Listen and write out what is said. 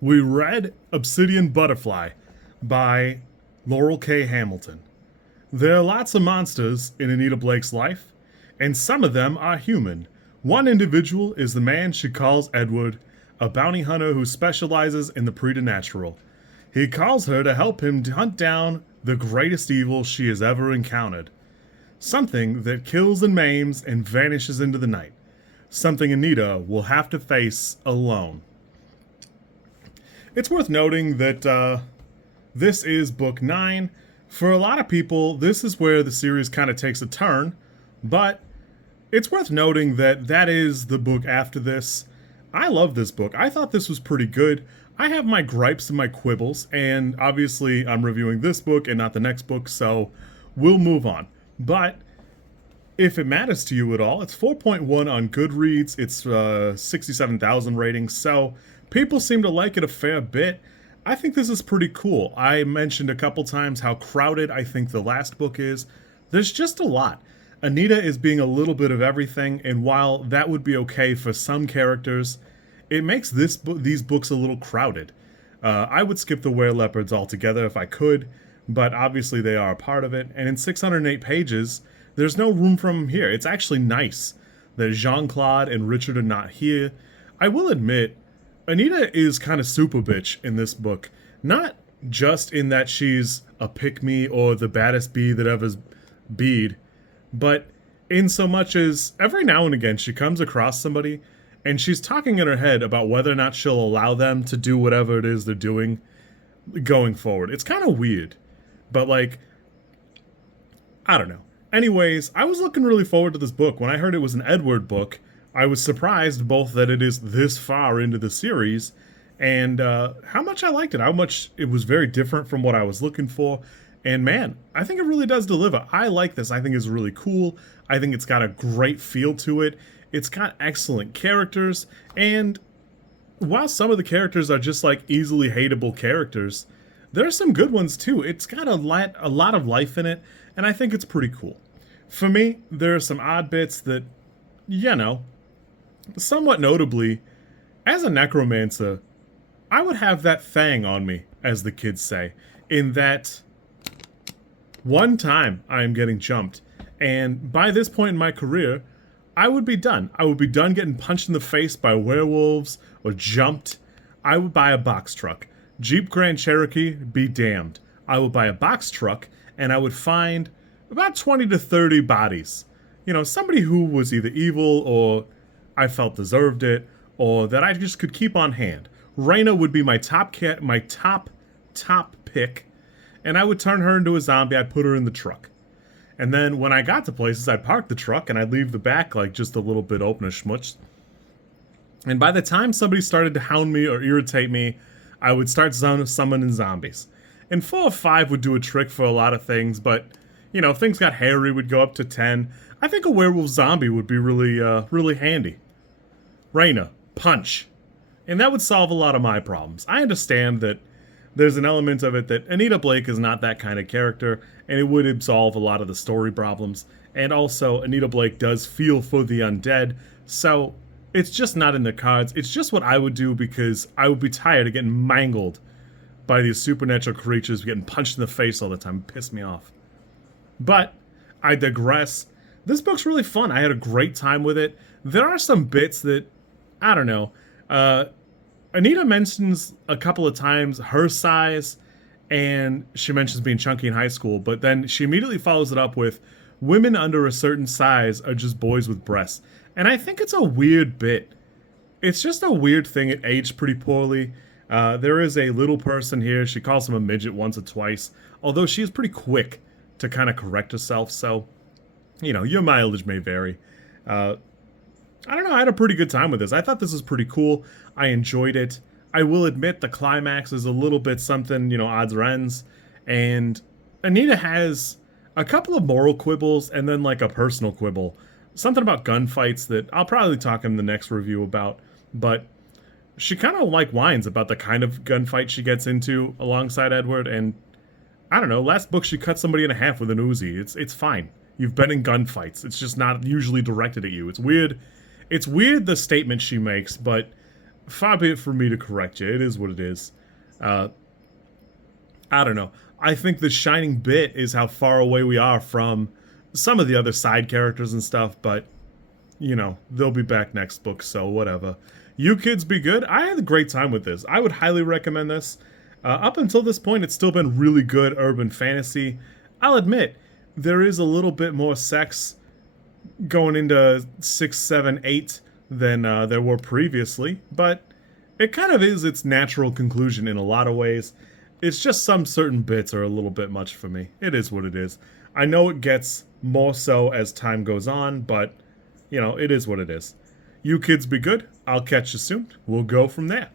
we read Obsidian Butterfly by Laurell K. Hamilton. There are lots of monsters in Anita Blake's life, and some of them are human. One individual is the man she calls Edward, a bounty hunter who specializes in the preternatural. He calls her to help him hunt down the greatest evil she has ever encountered. Something that kills and maims and vanishes into the night. Something Anita will have to face alone. It's worth noting that this is book 9. For a lot of people, this is where the series kind of takes a turn, but it's worth noting that that is the book after this. I love this book. I thought this was pretty good. I have my gripes and my quibbles, and obviously I'm reviewing this book and not the next book, so we'll move on. But if it matters to you at all, it's 4.1 on Goodreads. It's 67,000 ratings, so people seem to like it a fair bit. I think this is pretty cool. I mentioned a couple times how crowded I think the last book is. There's just a lot. Anita is being a little bit of everything, and while that would be okay for some characters, it makes these books a little crowded. I would skip the were-leopards altogether if I could, but obviously they are a part of it, and in 608 pages, there's no room for them here. It's actually nice that Jean-Claude and Richard are not here. I will admit, Anita is kind of super bitch in this book. Not just in that she's a pick-me or the baddest bee that ever's beed, but in so much as every now and again she comes across somebody and she's talking in her head about whether or not she'll allow them to do whatever it is they're doing going forward. It's kind of weird, but like, I don't know. Anyways, I was looking really forward to this book. When I heard it was an Edward book, I was surprised both that it is this far into the series and how much I liked it, how much it was very different from what I was looking for. And man, I think it really does deliver. I like this. I think it's really cool. I think it's got a great feel to it. It's got excellent characters. And while some of the characters are just like easily hateable characters, there are some good ones too. It's got a lot of life in it. And I think it's pretty cool. For me, there are some odd bits that, you know, somewhat notably, as a necromancer, I would have that fang on me, as the kids say, in that one time I am getting jumped, and by this point in my career, I would be done. I would be done getting punched in the face by werewolves or jumped. I would buy a box truck. Jeep Grand Cherokee, be damned. I would buy a box truck, and I would find about 20 to 30 bodies. You know, somebody who was either evil or I felt deserved it, or that I just could keep on hand. Raina would be my top pick, and I would turn her into a zombie. I'd put her in the truck. And then when I got to places, I'd park the truck and I'd leave the back like just a little bit open or schmutz. And by the time somebody started to hound me or irritate me, I would start summoning zombies. And 4 or 5 would do a trick for a lot of things, but, you know, if things got hairy, we'd go up to 10. I think a werewolf zombie would be really handy. Raina, punch. And that would solve a lot of my problems. I understand that there's an element of it that Anita Blake is not that kind of character, and it would absolve a lot of the story problems. And also, Anita Blake does feel for the undead, so it's just not in the cards. It's just what I would do because I would be tired of getting mangled by these supernatural creatures getting punched in the face all the time. It pissed me off. But I digress. This book's really fun. I had a great time with it. There are some bits that, I don't know, Anita mentions a couple of times her size, and she mentions being chunky in high school, but then she immediately follows it up with, women under a certain size are just boys with breasts. And I think it's a weird bit. It's just a weird thing. It aged pretty poorly. There is a little person here. She calls him a midget once or twice, although she is pretty quick to kind of correct herself, so, you know, your mileage may vary. I don't know, I had a pretty good time with this. I thought this was pretty cool. I enjoyed it. I will admit the climax is a little bit something, you know, odds or ends. And Anita has a couple of moral quibbles and then like a personal quibble. Something about gunfights that I'll probably talk in the next review about. But she kind of like whines about the kind of gunfight she gets into alongside Edward. And I don't know, last book she cut somebody in half with an Uzi. It's fine. You've been in gunfights. It's just not usually directed at you. It's weird. It's weird the statement she makes, but far be it for me to correct you. It is what it is. Uh, I don't know. I think the shining bit is how far away we are from some of the other side characters and stuff, but, you know, they'll be back next book, so whatever. You kids be good. I had a great time with this. I would highly recommend this. Up until this point, it's still been really good urban fantasy. I'll admit, there is a little bit more sex going into 6, 7, 8 than there were previously, but it kind of is its natural conclusion in a lot of ways. It's just some certain bits are a little bit much for me. It is what it is. I know it gets more so as time goes on, but, you know, it is what it is. You kids be good. I'll catch you soon. We'll go from there.